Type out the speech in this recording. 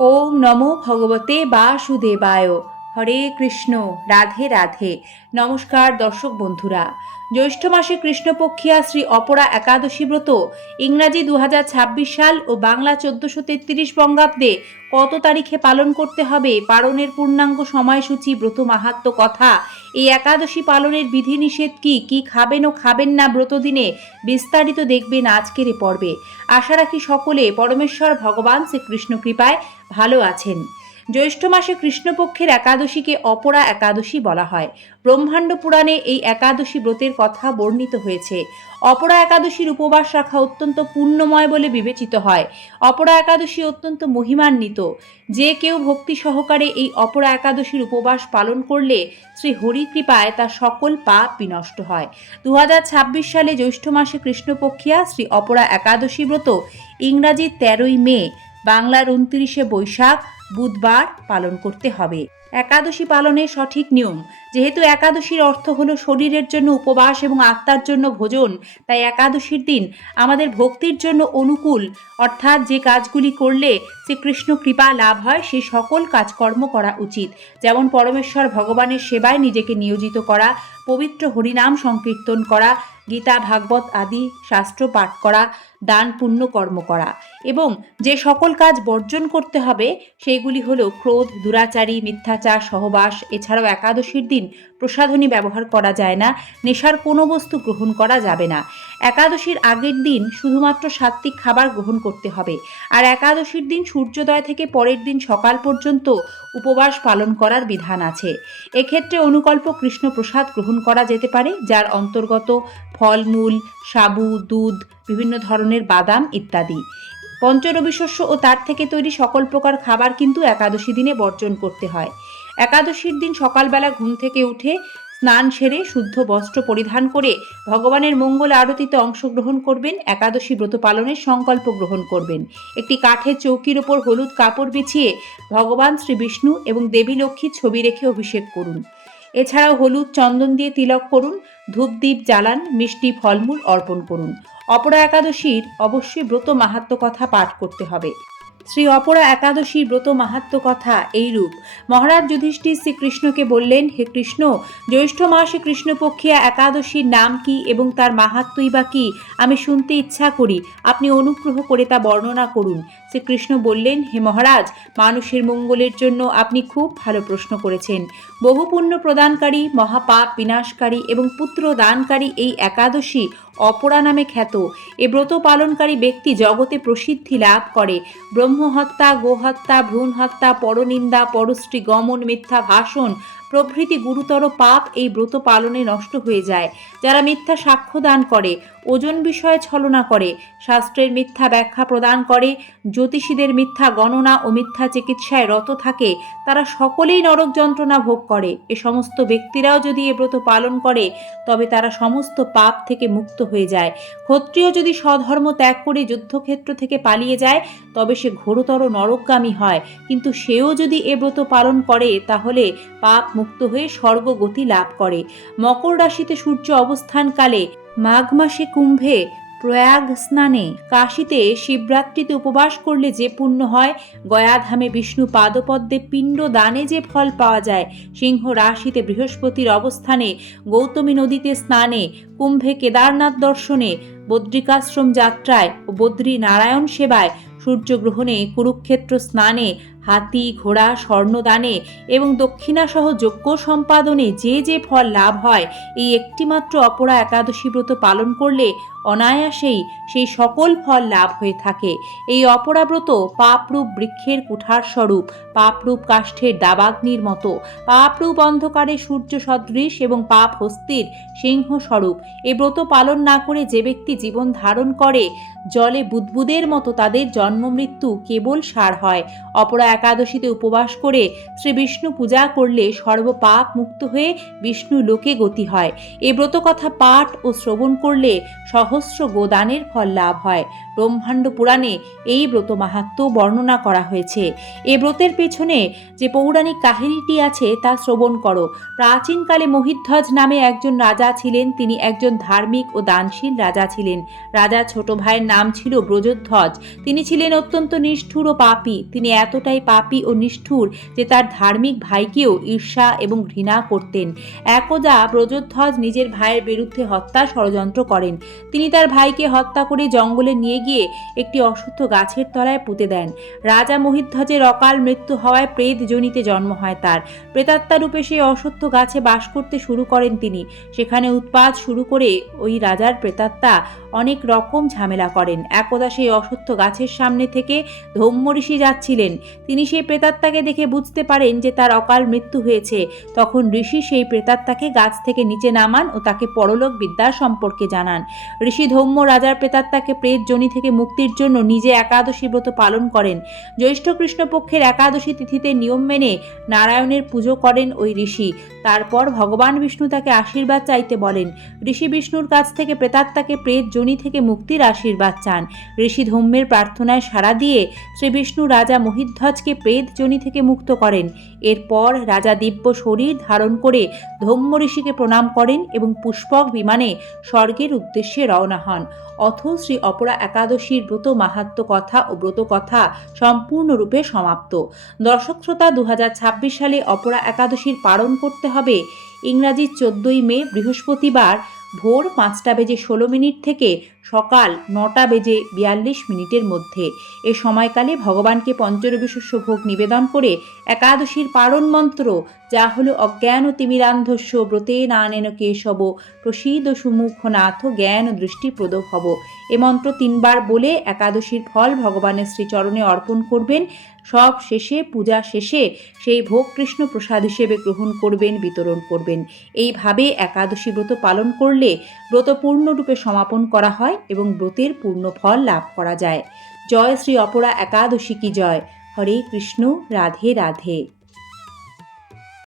ওম নমো ভগবতে বাসুদেবায়। হরে কৃষ্ণ, রাধে রাধে। নমস্কার দর্শক বন্ধুরা। জ্যৈষ্ঠ মাসে কৃষ্ণপক্ষিয়া শ্রী অপরা একাদশী ব্রত ইংরাজি 2026 সাল ও বাংলা 1433 বঙ্গাব্দে কত তারিখে পালন করতে হবে, পালনের পূর্ণাঙ্গ সময়সূচি, ব্রত মাহাত্ম্য কথা, এই একাদশী পালনের বিধিনিষেধ কি কি খাবেন ও খাবেন না ব্রত দিনে, বিস্তারিত দেখবেন আজকের এ পর্বে। আশা রাখি সকলে পরমেশ্বর ভগবান শ্রীকৃষ্ণ কৃপায় ভালো আছেন। জ্যৈষ্ঠ মাসে কৃষ্ণপক্ষের একাদশীকে অপরা একাদশী বলা হয়। ব্রহ্মাণ্ড পুরাণে এই একাদশী ব্রতের কথা বর্ণিত হয়েছে। অপরা একাদশীর উপবাস রাখা অত্যন্ত পুণ্যময় বলে বিবেচিত হয়। অপরা একাদশী অত্যন্ত মহিমান্বিত। যে কেউ ভক্তি সহকারে এই অপরা একাদশীর উপবাস পালন করলে শ্রী হরি কৃপায় তার সকল পাপ বিনষ্ট হয়। 2026 সালে জ্যৈষ্ঠ মাসে কৃষ্ণপক্ষিয়া শ্রী অপরা একাদশী ব্রত ইংরাজি 13ই মে, বাংলার 29শে বৈশাখ বুধবার পালন করতে হবে। একাদশী পালনের সঠিক নিয়ম। যেহেতু একাদশীর অর্থ হলো শরীরের জন্য উপবাস এবং আত্মার জন্য ভোজন, তাই একাদশীর দিন আমাদের ভক্তির জন্য অনুকূল, অর্থাৎ যে কাজগুলি করলে শ্রীকৃষ্ণ কৃপা লাভ হয় সেই সকল কাজকর্ম করা উচিত। যেমন পরমেশ্বর ভগবানের সেবায় নিজেকে নিয়োজিত করা, পবিত্র হরিনাম সংকীর্তন করা, গীতা ভাগবত আদি শাস্ত্র পাঠ করা, দান পুণ্য কর্ম করা। এবং যে সকল কাজ বর্জন করতে হবে সেইগুলি হলো ক্রোধ, দুরাচারী, মিথ্যাচার, সহবাস। এছাড়াও একাদশীর দিন প্রসাধনী ব্যবহার করা যায় না, নেশার কোনো বস্তু গ্রহণ করা যাবে না। একাদশীর আগের দিন শুধুমাত্র সাত্ত্বিক খাবার গ্রহণ করতে হবে। আর একাদশীর দিন সূর্যোদয় থেকে পরের দিন সকাল পর্যন্ত উপবাস পালন করার বিধান আছে। এক্ষেত্রে অনুকল্প কৃষ্ণ প্রসাদ গ্রহণ করা যেতে পারে, যার অন্তর্গত ফলমূল, সাবু, দুধ, বিভিন্ন ধরনের বাদাম ইত্যাদি। পঞ্চরবি শস্য ও তার থেকে তৈরি সকল প্রকার খাবার কিন্তু একাদশী দিনে বর্জন করতে হয়। একাদশীর দিন সকালবেলা ঘুম থেকে উঠে স্নান সেরে শুদ্ধ বস্ত্র পরিধান করে ভগবানের মঙ্গল আরতিতে অংশগ্রহণ করবেন। একাদশী ব্রত পালনের সংকল্প গ্রহণ করবেন। একটি কাঠের চৌকির ওপর হলুদ কাপড় বিছিয়ে ভগবান শ্রী বিষ্ণু এবং দেবী লক্ষ্মীর ছবি রেখে অভিষেক করুন। এছাড়াও হলুদ চন্দন দিয়ে তিলক করুন, ধূপদীপ জ্বালান, মিষ্টি ফলমূল অর্পণ করুন। অপরা একাদশীর অবশ্যই ব্রত মাহাত্ম্য কথা পাঠ করতে হবে। শ্রী অপরা একাদশীর ব্রত মাহাত্ম্য কথা এইরূপ। মহারাজ যুধিষ্ঠির শ্রীকৃষ্ণকে বললেন, হে কৃষ্ণ, জ্যৈষ্ঠ মাসে কৃষ্ণপক্ষিয়া একাদশীর নাম কি এবং তার মাহাত্ম্যই বা কি আমি শুনতে ইচ্ছা করি, আপনি অনুগ্রহ করে তা বর্ণনা করুন। শ্রীকৃষ্ণ বললেন, হে মহারাজ, মানুষের মঙ্গলের জন্য আপনি খুব ভালো প্রশ্ন করেছেন। বহু পুণ্য প্রদানকারী, মহাপাপ বিনাশকারী এবং পুত্র দানকারী এই একাদশী অপরা নামে খ্যাত। এ ব্রত পালনকারী ব্যক্তি জগতে প্রসিদ্ধি লাভ করে। ব্রহ্মহত্যা, গোহত্যা, ভ্রূণ হত্যা, পরনিন্দা, পরশ্রী গমন, মিথ্যা ভাষণ প্রভৃতি গুরুতর পাপ এই ব্রত পালনে নষ্ট হয়ে যায়। যারা মিথ্যা সাক্ষ্য দান করে, ওজন বিষয়ে ছলনা করে, শাস্ত্রের মিথ্যা ব্যাখ্যা প্রদান করে, জ্যোতিষীদের মিথ্যা গণনা ও মিথ্যা চিকিৎসায় রত থাকে, তারা সকলেই নরক যন্ত্রণা ভোগ করে। এ সমস্ত ব্যক্তিরাও যদি এ ব্রত পালন করে তবে তারা সমস্ত পাপ থেকে মুক্ত হয়ে যায়। ক্ষত্রিয় যদি স্বধর্ম ত্যাগ করে যুদ্ধক্ষেত্র থেকে পালিয়ে যায় তবে সে ঘোরতর নরকগামী হয়, কিন্তু সেও যদি এ ব্রত পালন করে তাহলে পাপ মুক্ত হয়ে স্বর্গগতি লাভ করে। মকর রাশিতে সূর্য অবস্থানকালে, মাঘ মাসে কুম্ভে প্রয়াগ স্নানে, কাশীতে শিবরাত্রিতে উপবাস করলে যে পুণ্য হয়, গয়াধামে বিষ্ণু পাদপদ্মে পিণ্ড দানে যে ফল পাওয়া যায়, সিংহ রাশিতে বৃহস্পতির অবস্থানে, গৌতমী নদীতে স্নানে, কুম্ভে কেদারনাথ দর্শনে, বদ্রিকাশ্রম যাত্রায় ও বদ্রী নারায়ণ সেবায়, সূর্যগ্রহণে, কুরুক্ষেত্র স্নানে, হাতি ঘোড়া স্বর্ণদানে এবং দক্ষিণাসহ যজ্ঞ সম্পাদনে যে যে ফল লাভ হয়, এই একটিমাত্র অপরা একাদশী ব্রত পালন করলে অনায়াসেই সেই সকল ফল লাভ হয়ে থাকে। এই অপরাব্রত পাপরূপ বৃক্ষের কুঠার স্বরূপ, পাপরূপ কাষ্ঠের দাবাগ্নির মতো, পাপরূপ অন্ধকারে সূর্য সদৃশ এবং পাপ হস্তির সিংহ স্বরূপ। এই ব্রত পালন না করে যে ব্যক্তি জীবন ধারণ করে, জলে বুদবুদের মতো তাদের জন্ম মৃত্যু কেবল সার হয়। অপরা একাদশীতে উপবাস করে শ্রী বিষ্ণু পূজা করলে সর্বপাপ মুক্ত হয়ে বিষ্ণু লোকে গতি হয়। এ ব্রত কথা পাঠ ও শ্রবণ করলে সহস্র গোদানের ফল লাভ হয়। ব্রহ্মাণ্ড পুরাণে এই ব্রত মাহাত্ম্য বর্ণনা করা হয়েছে। এ ব্রতের পেছনে যে পৌরাণিক কাহিনীটি আছে তা শ্রবণ করো। প্রাচীনকালে মহিধ্বজ নামে একজন রাজা ছিলেন। তিনি একজন ধার্মিক ও দানশীল রাজা ছিলেন। রাজার ছোট ভাইয়ের নাম ছিল ব্রজধ্বজ। তিনি ছিলেন অত্যন্ত নিষ্ঠুর ও পাপী। তিনি এতটাই পাপী ও নিষ্ঠুর যে তার ধার্মিক ভাইকেও ঈর্ষা এবং ঘৃণা করতেন। একদা ব্রজধ্বজ নিজের ভাইয়ের বিরুদ্ধে হত্যার ষড়যন্ত্র করেন। তিনি তার ভাইকে হত্যা করে জঙ্গলে নিয়ে গিয়ে একটি অশ্বত্থ গাছের তলায় পুঁতে দেন। রাজা মহিধ্বজের অকাল মৃত্যু হওয়ায় প্রেত যোনিতে জন্ম হয় তার। প্রেতাত্মা রূপে সেই অশ্বত্থ গাছে বাস করতে শুরু করেন তিনি। সেখানে উৎপাত শুরু করে ওই রাজার প্রেতাত্মা অনেক রকম ঝামেলা করেন। একদা সেই অশ্বত্থ গাছের সামনে থেকে ধৌম্য ঋষি যাচ্ছিলেন। তিনি সেই প্রেতাত্মাকে দেখে বুঝতে পারেন যে তার অকাল মৃত্যু হয়েছে। তখন ঋষি সেই প্রেতাত্মাকে গাছ থেকে নিচে নামান ও তাকে পরলোক বিদ্যার সম্পর্কে জানান। ঋষি ধৌম্য রাজার প্রেতাত্মাকে প্রেত যোনি থেকে মুক্তির জন্য নিজে একাদশী ব্রত পালন করেন। জ্যৈষ্ঠ কৃষ্ণপক্ষের একাদশী তিথিতে নিয়ম মেনে নারায়ণের পুজো করেন ওই ঋষি। তারপর ভগবান বিষ্ণু তাকে আশীর্বাদ চাইতে বলেন। ঋষি বিষ্ণুর কাছ থেকে প্রেতাত্মাকে প্রেত যোনি থেকে মুক্তির আশীর্বাদ চান। ঋষি ধৌম্যের প্রার্থনায় সাড়া দিয়ে শ্রী বিষ্ণু রাজা মহিধ্বজকে প্রেত যোনি থেকে মুক্ত করেন। এরপর রাজা দিব্য শরীর ধারণ করে ধৌম্য ঋষিকে প্রণাম করেন এবং পুষ্পক বিমানে স্বর্গের উদ্দেশ্যে রওনা হন। অথ শ্রী অপরা একাদশীর ব্রত মাহাত্ম্য কথা ও ব্রত কথা সম্পূর্ণরূপে সমাপ্ত। দর্শক শ্রোতা, 2026 সালে অপরা একাদশীর পালন করতে হবে ইংরাজি 14ই মে বৃহস্পতিবার ভোর 5:16 থেকে সকাল 9:42 মধ্যে। এ সময়কালে ভগবানকে পঞ্চরবিশস্য ভোগ নিবেদন করে একাদশীর পারণ মন্ত্র, যা হলো অজ্ঞান তিমিরান্ধস্য ব্রতে নানেন কেশব প্রসীদ সুমুখনাথ জ্ঞান দৃষ্টি প্রদ ভব, এ মন্ত্র 3 বার বলে একাদশীর ফল ভগবানের শ্রীচরণে অর্পণ করবেন। সব শেষে, পূজা শেষে সেই ভোগ কৃষ্ণ প্রসাদ হিসেবে গ্রহণ করবেন, বিতরণ করবেন। এইভাবে একাদশী ব্রত পালন করলে ব্রত পূর্ণরূপে সমাপন করা হয় এবং ব্রতের পূর্ণ ফল লাভ করা যায়। জয় শ্রী অপরা একাদশী কি জয়। হরে কৃষ্ণ, রাধে রাধে।